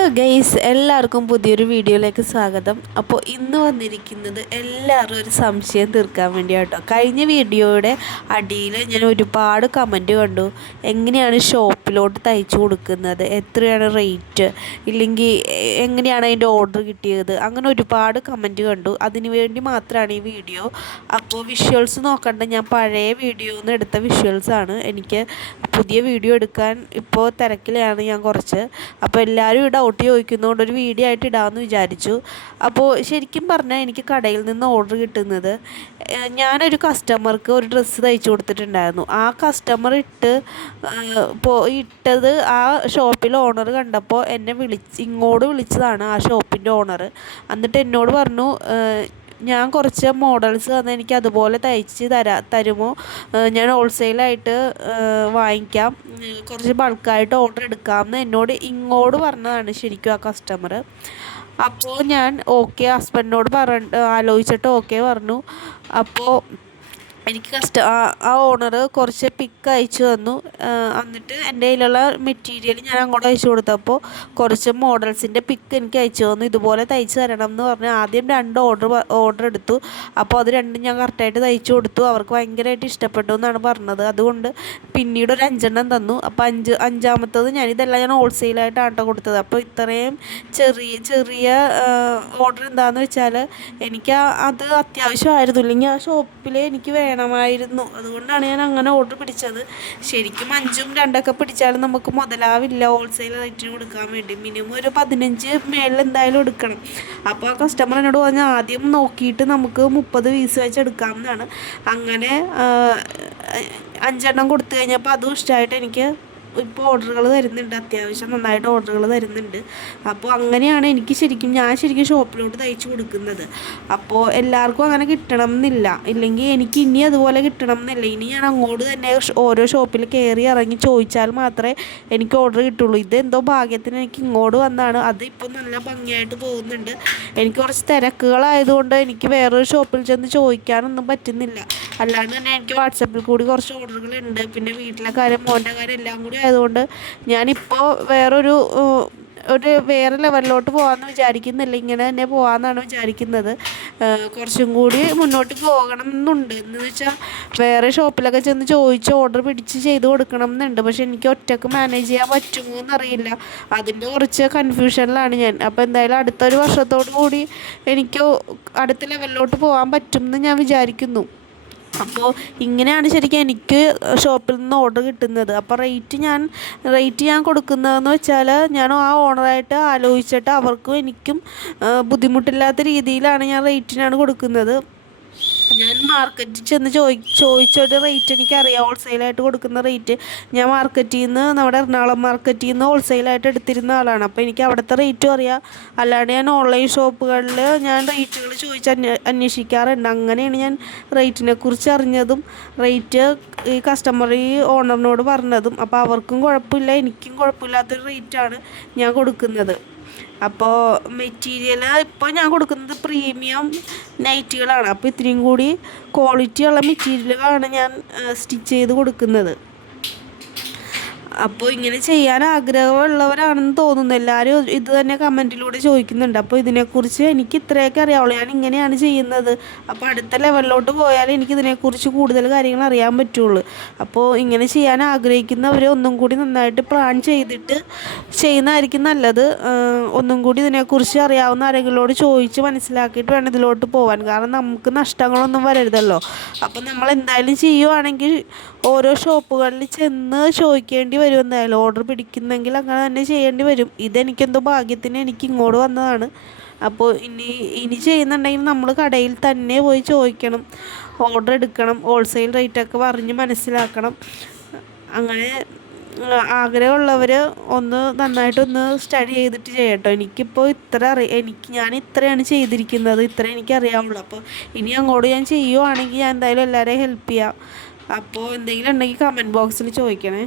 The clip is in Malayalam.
ഹലോ ഗൈസ്, എല്ലാവർക്കും പുതിയൊരു വീഡിയോയിലേക്ക് സ്വാഗതം. അപ്പോൾ ഇന്ന് വന്നിരിക്കുന്നത് എല്ലാവരും ഒരു സംശയം തീർക്കാൻ വേണ്ടിയാട്ടോ. കഴിഞ്ഞ വീഡിയോയുടെ അടിയിൽ ഞാൻ ഒരുപാട് കമൻറ്റ് കണ്ടു. എങ്ങനെയാണ് ഷോപ്പിലോട്ട് തയ്ച്ചു കൊടുക്കുന്നത്, എത്രയാണ് റേറ്റ്, ഇല്ലെങ്കിൽ എങ്ങനെയാണ് അതിൻ്റെ ഓർഡർ കിട്ടിയത്, അങ്ങനെ ഒരുപാട് കമൻറ്റ് കണ്ടു. അതിന് വേണ്ടി മാത്രമാണ് ഈ വീഡിയോ. അപ്പോൾ വിഷ്വൽസ് നോക്കണ്ട, ഞാൻ പഴയ വീഡിയോയിൽ നിന്ന് എടുത്ത വിഷ്വൽസാണ്. എനിക്ക് പുതിയ വീഡിയോ എടുക്കാൻ ഇപ്പോൾ തിരക്കിലാണ് ഞാൻ കുറച്ച്. അപ്പോൾ എല്ലാവരും ഡൗട്ട് ചോദിക്കുന്നതുകൊണ്ട് ഒരു വീഡിയോ ആയിട്ട് ഇടാമെന്ന് വിചാരിച്ചു. അപ്പോൾ ശരിക്കും പറഞ്ഞാൽ എനിക്ക് കടയിൽ നിന്ന് ഓർഡർ കിട്ടുന്നത്, ഞാനൊരു കസ്റ്റമർക്ക് ഒരു ഡ്രസ്സ് തയ്ച്ചു കൊടുത്തിട്ടുണ്ടായിരുന്നു. ആ കസ്റ്റമർ ഇട്ടത് ആ ഷോപ്പിലെ ഓണർ കണ്ടപ്പോൾ എന്നെ ഇങ്ങോട്ട് വിളിച്ചതാണ് ആ ഷോപ്പിൻ്റെ ഓണർ. എന്നിട്ട് എന്നോട് പറഞ്ഞു, ഞാൻ കുറച്ച് മോഡൽസ് തന്നാൽ എനിക്ക് അതുപോലെ തയ്ച്ച് തരുമോ, ഞാൻ ഹോൾസെയിലായിട്ട് വാങ്ങിക്കാം, കുറച്ച് ബൾക്കായിട്ട് ഓർഡർ എടുക്കാമെന്ന് എന്നോട് ഇങ്ങോട്ട് പറഞ്ഞതാണ് ശരിക്കും ആ കസ്റ്റമർ. അപ്പോൾ ഞാൻ ഓക്കെ ഹസ്ബൻഡിനോട് ആലോചിച്ചിട്ട് ഓക്കെ പറഞ്ഞു. അപ്പോൾ എനിക്ക് ആ ഓണർ കുറച്ച് പിക്ക് അയച്ചു തന്നു. എന്നിട്ട് എൻ്റെ കയ്യിലുള്ള മെറ്റീരിയൽ ഞാൻ അങ്ങോട്ട് അയച്ചു കൊടുത്തപ്പോൾ കുറച്ച് മോഡൽസിൻ്റെ പിക്ക് എനിക്ക് അയച്ചു തന്നു. ഇതുപോലെ തയ്ച്ച് തരണം എന്ന് പറഞ്ഞ് ആദ്യം 2 ഓർഡർ എടുത്തു. അപ്പോൾ അത് രണ്ടും ഞാൻ കറക്റ്റായിട്ട് തയ്ച്ചു കൊടുത്തു. അവർക്ക് ഭയങ്കരമായിട്ട് ഇഷ്ടപ്പെട്ടു എന്നാണ് പറഞ്ഞത്. അതുകൊണ്ട് പിന്നീട് ഒരു 5 തന്നു. അപ്പോൾ അഞ്ചാമത്തത് ഞാനിതെല്ലാം ഞാൻ ഹോൾസെയിലായിട്ടാണ് കൊടുത്തത്. അപ്പോൾ ഇത്രയും ചെറിയ ഓർഡർ എന്താണെന്ന് വെച്ചാൽ എനിക്ക് അത് അത്യാവശ്യമായിരുന്നു, ഇല്ലെങ്കിൽ ആ ഷോപ്പിൽ എനിക്ക് വേണമായിരുന്നു. അതുകൊണ്ടാണ് ഞാൻ അങ്ങനെ ഓർഡർ പിടിച്ചത്. ശരിക്കും 5ഉം 2ഒക്കെ പിടിച്ചാലും നമുക്ക് മുതലാവില്ല ഹോൾസെയിൽ റേറ്റിന് കൊടുക്കാൻ വേണ്ടി. മിനിമം ഒരു 15 മേളിൽ എന്തായാലും എടുക്കണം. അപ്പോൾ ആ കസ്റ്റമർ എന്നോട് പറഞ്ഞാൽ ആദ്യം നോക്കിയിട്ട് നമുക്ക് 30 പീസ് വെച്ച് എടുക്കാമെന്നാണ്. അങ്ങനെ 5 കൊടുത്തു കഴിഞ്ഞപ്പോൾ അതും ഇഷ്ടമായിട്ട് എനിക്ക് ഇപ്പോൾ ഓർഡറുകൾ തരുന്നുണ്ട്, അത്യാവശ്യം നന്നായിട്ട് ഓർഡറുകൾ തരുന്നുണ്ട്. അപ്പോൾ അങ്ങനെയാണ് ഞാൻ ശരിക്കും ഷോപ്പിലോട്ട് തയ്ച്ചു കൊടുക്കുന്നത്. അപ്പോൾ എല്ലാവർക്കും അങ്ങനെ കിട്ടണം എന്നില്ല, ഇല്ലെങ്കിൽ എനിക്ക് ഇനി അതുപോലെ കിട്ടണം എന്നില്ല. ഇനി ഞാൻ അങ്ങോട്ട് തന്നെ ഓരോ ഷോപ്പിൽ കയറി ഇറങ്ങി ചോദിച്ചാൽ മാത്രമേ എനിക്ക് ഓർഡർ കിട്ടുള്ളൂ. ഇതെന്തോ ഭാഗ്യത്തിന് എനിക്ക് ഇങ്ങോട്ട് വന്നാണ്. അതിപ്പോൾ നല്ല ഭംഗിയായിട്ട് പോകുന്നുണ്ട്. എനിക്ക് കുറച്ച് തിരക്കുകളായതുകൊണ്ട് എനിക്ക് വേറൊരു ഷോപ്പിൽ ചെന്ന് ചോദിക്കാനൊന്നും പറ്റുന്നില്ല. അല്ലാണ്ട് തന്നെ എനിക്ക് വാട്സപ്പിൽ കൂടി കുറച്ച് ഓർഡറുകളുണ്ട്. പിന്നെ വീട്ടിലെ കാര്യം, മോൻ്റെ കാര്യം എല്ലാം കൂടി ആയതുകൊണ്ട് ഞാനിപ്പോൾ വേറെ ലെവലിലോട്ട് പോകാമെന്ന് വിചാരിക്കുന്നില്ല. ഇങ്ങനെ തന്നെ പോകാമെന്നാണ് വിചാരിക്കുന്നത്. കുറച്ചും കൂടി മുന്നോട്ട് പോകണം എന്നുണ്ട്. എന്ന് വെച്ചാൽ വേറെ ഷോപ്പിലൊക്കെ ചെന്ന് ചോദിച്ച് ഓർഡർ പിടിച്ച് ചെയ്ത് കൊടുക്കണം എന്നുണ്ട്. പക്ഷെ എനിക്ക് ഒറ്റയ്ക്ക് മാനേജ് ചെയ്യാൻ പറ്റുമോ എന്നറിയില്ല. അതിൻ്റെ കുറച്ച് കൺഫ്യൂഷനിലാണ് ഞാൻ. അപ്പോൾ എന്തായാലും അടുത്തൊരു വർഷത്തോടു കൂടി എനിക്ക് അടുത്ത ലെവലിലോട്ട് പോകാൻ പറ്റും എന്ന് ഞാൻ വിചാരിക്കുന്നു. അപ്പോൾ ഇങ്ങനെയാണ് ശരിക്കും എനിക്ക് ഷോപ്പിൽ നിന്ന് ഓർഡർ കിട്ടുന്നത്. അപ്പോൾ റേറ്റ് ഞാൻ കൊടുക്കുന്നതെന്ന് വെച്ചാൽ, ഞാൻ ആ ഓണറായിട്ട് ആലോചിച്ചിട്ട് അവർക്കും എനിക്കും ബുദ്ധിമുട്ടില്ലാത്ത രീതിയിലാണ് ഞാൻ റേറ്റിനാണ് കൊടുക്കുന്നത്. ഞാൻ മാർക്കറ്റിൽ ചെന്ന് ചോദിച്ചൊരു റേറ്റ് എനിക്കറിയാം, ഹോൾസെയിലായിട്ട് കൊടുക്കുന്ന റേറ്റ്. ഞാൻ നമ്മുടെ എറണാകുളം മാർക്കറ്റിൽ നിന്ന് ഹോൾസെയിലായിട്ട് എടുത്തിരുന്ന ആളാണ്. അപ്പോൾ എനിക്ക് അവിടുത്തെ റേറ്റും അറിയാം. അല്ലാണ്ട് ഞാൻ ഓൺലൈൻ ഷോപ്പുകളിൽ ഞാൻ റേറ്റുകൾ അന്വേഷിക്കാറുണ്ട്. അങ്ങനെയാണ് ഞാൻ റേറ്റിനെ കുറിച്ച് അറിഞ്ഞതും റേറ്റ് ഈ ഓണറിനോട് പറഞ്ഞതും. അപ്പോൾ അവർക്കും കുഴപ്പമില്ല, എനിക്കും കുഴപ്പമില്ലാത്തൊരു റേറ്റാണ് ഞാൻ കൊടുക്കുന്നത്. അപ്പോൾ മെറ്റീരിയൽ ഇപ്പോൾ ഞാൻ കൊടുക്കുന്നത് പ്രീമിയം നൈറ്റികളാണ്. അപ്പോൾ ഇത്രയും കൂടി ക്വാളിറ്റിയുള്ള മെറ്റീരിയലുകളാണ് ഞാൻ സ്റ്റിച്ച് ചെയ്ത് കൊടുക്കുന്നത്. അപ്പോൾ ഇങ്ങനെ ചെയ്യാൻ ആഗ്രഹമുള്ളവരാണെന്ന് തോന്നുന്നു. എല്ലാവരും ഇത് തന്നെ കമൻറ്റിലൂടെ ചോദിക്കുന്നുണ്ട്. അപ്പോൾ ഇതിനെക്കുറിച്ച് എനിക്ക് ഇത്രയൊക്കെ അറിയാവുള്ളൂ, ഞാൻ ഇങ്ങനെയാണ് ചെയ്യുന്നത്. അപ്പോൾ അടുത്ത ലെവലിലോട്ട് പോയാൽ എനിക്ക് ഇതിനെക്കുറിച്ച് കൂടുതൽ കാര്യങ്ങൾ അറിയാൻ പറ്റുള്ളൂ. അപ്പോൾ ഇങ്ങനെ ചെയ്യാൻ ആഗ്രഹിക്കുന്നവർ ഒന്നും കൂടി നന്നായിട്ട് പ്ലാൻ ചെയ്തിട്ട് ചെയ്യുന്നതായിരിക്കും നല്ലത്. ഒന്നും കൂടി ഇതിനെക്കുറിച്ച് അറിയാവുന്ന ആരെങ്കിലോട് ചോദിച്ച് മനസ്സിലാക്കിയിട്ട് വേണം ഇതിലോട്ട് പോകാൻ. കാരണം നമുക്ക് നഷ്ടങ്ങളൊന്നും വരരുതല്ലോ. അപ്പോൾ നമ്മൾ എന്തായാലും ചെയ്യുവാണെങ്കിൽ ഓരോ ഷോപ്പുകളിൽ ചെന്ന് ചോദിക്കേണ്ടി വരും. എന്തായാലും ഓർഡർ പിടിക്കുന്നെങ്കിൽ അങ്ങനെ തന്നെ ചെയ്യേണ്ടി വരും. ഇതെനിക്കെന്തോ ഭാഗ്യത്തിന് എനിക്ക് ഇങ്ങോട്ട് വന്നതാണ്. അപ്പോൾ ഇനി ചെയ്യുന്നുണ്ടെങ്കിൽ നമ്മൾ കടയിൽ തന്നെ പോയി ചോദിക്കണം, ഓർഡർ എടുക്കണം, ഹോൾസെയിൽ റേറ്റൊക്കെ പറഞ്ഞ് മനസ്സിലാക്കണം. അങ്ങനെ ആഗ്രഹമുള്ളവർ നന്നായിട്ടൊന്ന് സ്റ്റഡി ചെയ്തിട്ട് ചെയ്യട്ടോ. എനിക്കിപ്പോൾ ഞാൻ ഇത്രയാണ് ചെയ്തിരിക്കുന്നത്, ഇത്ര എനിക്കറിയാവുള്ളൂ. അപ്പോൾ ഇനി അങ്ങോട്ട് ഞാൻ ചെയ്യുവാണെങ്കിൽ ഞാൻ എന്തായാലും എല്ലാവരെയും ഹെൽപ്പ് ചെയ്യാം. അപ്പോൾ എന്തെങ്കിലും ഉണ്ടെങ്കിൽ കമൻറ്റ് ബോക്സിൽ ചോദിക്കണേ.